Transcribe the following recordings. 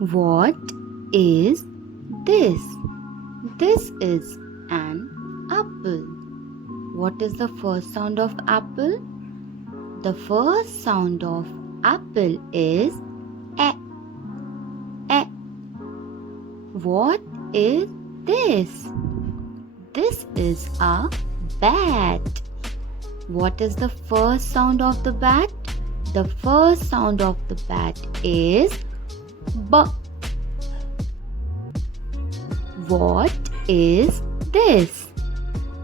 What is this? This is an apple. What is the first sound of apple? The first sound of apple is a. A. What is this? This is a bat. What is the first sound of the bat? The first sound of the bat is b. What is this?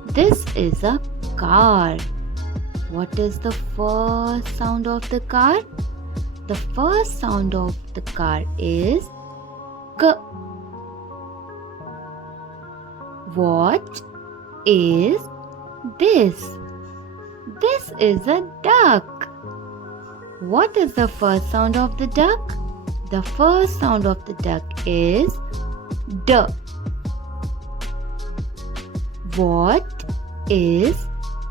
This is a car. What is the first sound of the car? The first sound of the car is k. What is this? This is a duck. What is the first sound of the duck? The first sound of the duck is d. What is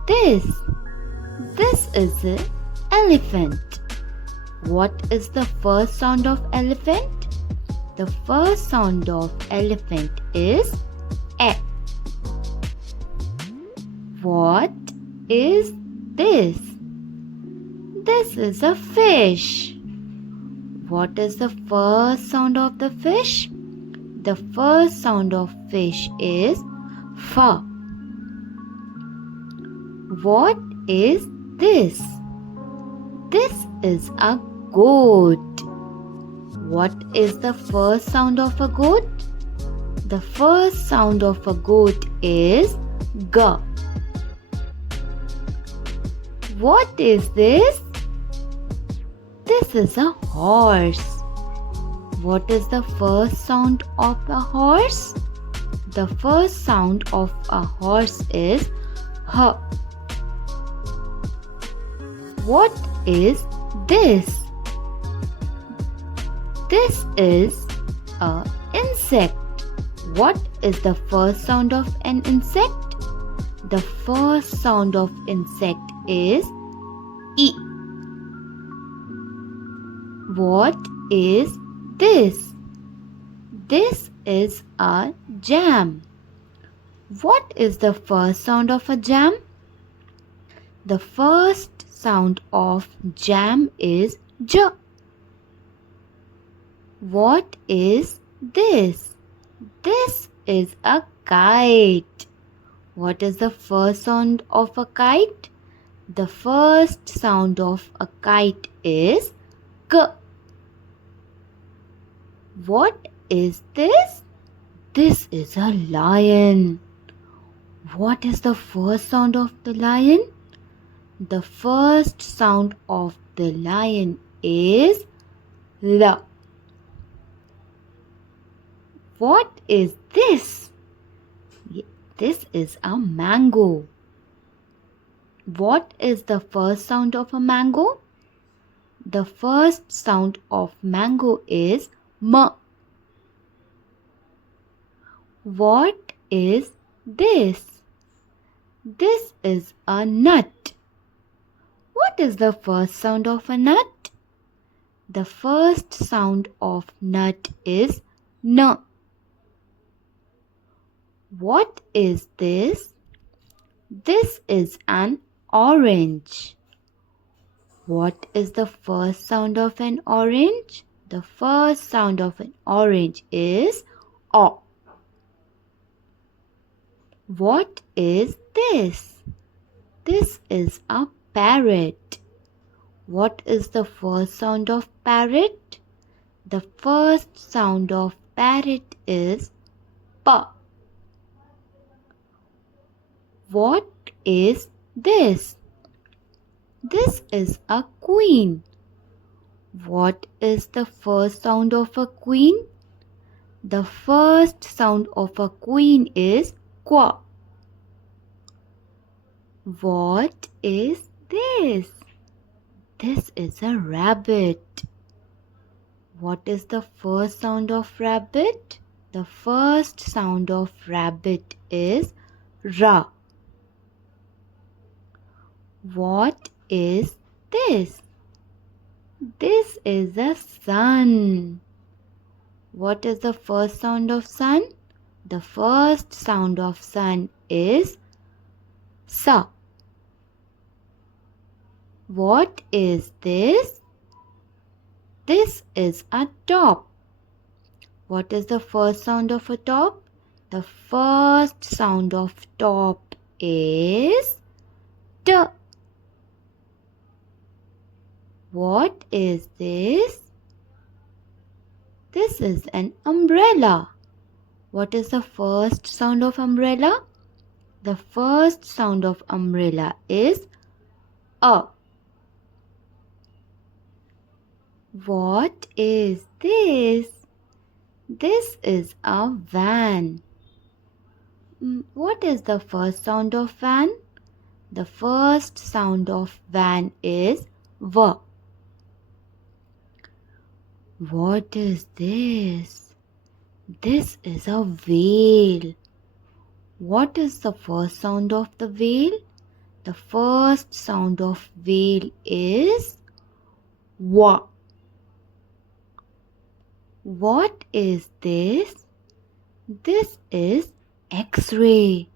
this? This is an elephant. What is the first sound of elephant? The first sound of elephant is a. What is this? This is a fish. What is the first sound of the fish? The first sound of fish is f. What is this? This is a goat. What is the first sound of a goat? The first sound of a goat is g. What is this? This is a horse. What is the first sound of a horse? The first sound of a horse is h. What is this? This is an insect. What is the first sound of an insect? The first sound of insect is e. What is this? This is a jam. What is the first sound of a jam? The first sound of jam is j. What is this? This is a kite. What is the first sound of a kite? The first sound of a kite is k. What is this? This is a lion. What is the first sound of the lion? The first sound of the lion is l. What is this? This is a mango. What is the first sound of a mango? The first sound of mango is m. What is this? This is a nut. What is the first sound of a nut? The first sound of nut is n. What is this? This is an orange. What is the first sound of an orange? The first sound of an orange is o. What is this? This is a parrot. What is the first sound of parrot? The first sound of parrot is p. What is this? This is a queen. What is the first sound of a queen? The first sound of a queen is qua. What is this? This is a rabbit. What is the first sound of rabbit? The first sound of rabbit is ra. What is this? This is a sun. What is the first sound of sun? The first sound of sun is sa. What is this? This is a top. What is the first sound of a top? The first sound of top is t. What is this? This is an umbrella. What is the first sound of umbrella? The first sound of umbrella is a. What is this? This is a van. What is the first sound of van? The first sound of van is v. What is this? This is a whale. What is the first sound of the whale? The first sound of whale is wa. What is this? This is X-ray.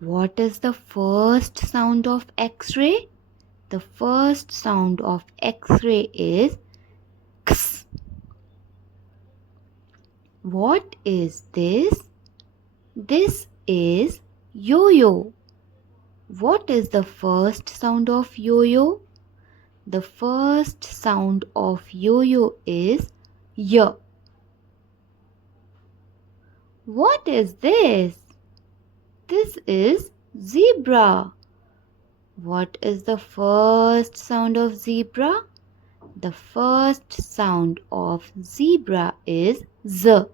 What is the first sound of X-ray? The first sound of X-ray is X. What is this? This is yo-yo. What is the first sound of yo-yo? The first sound of yo-yo is y. What is this? This is zebra. What is the first sound of zebra? The first sound of zebra is z.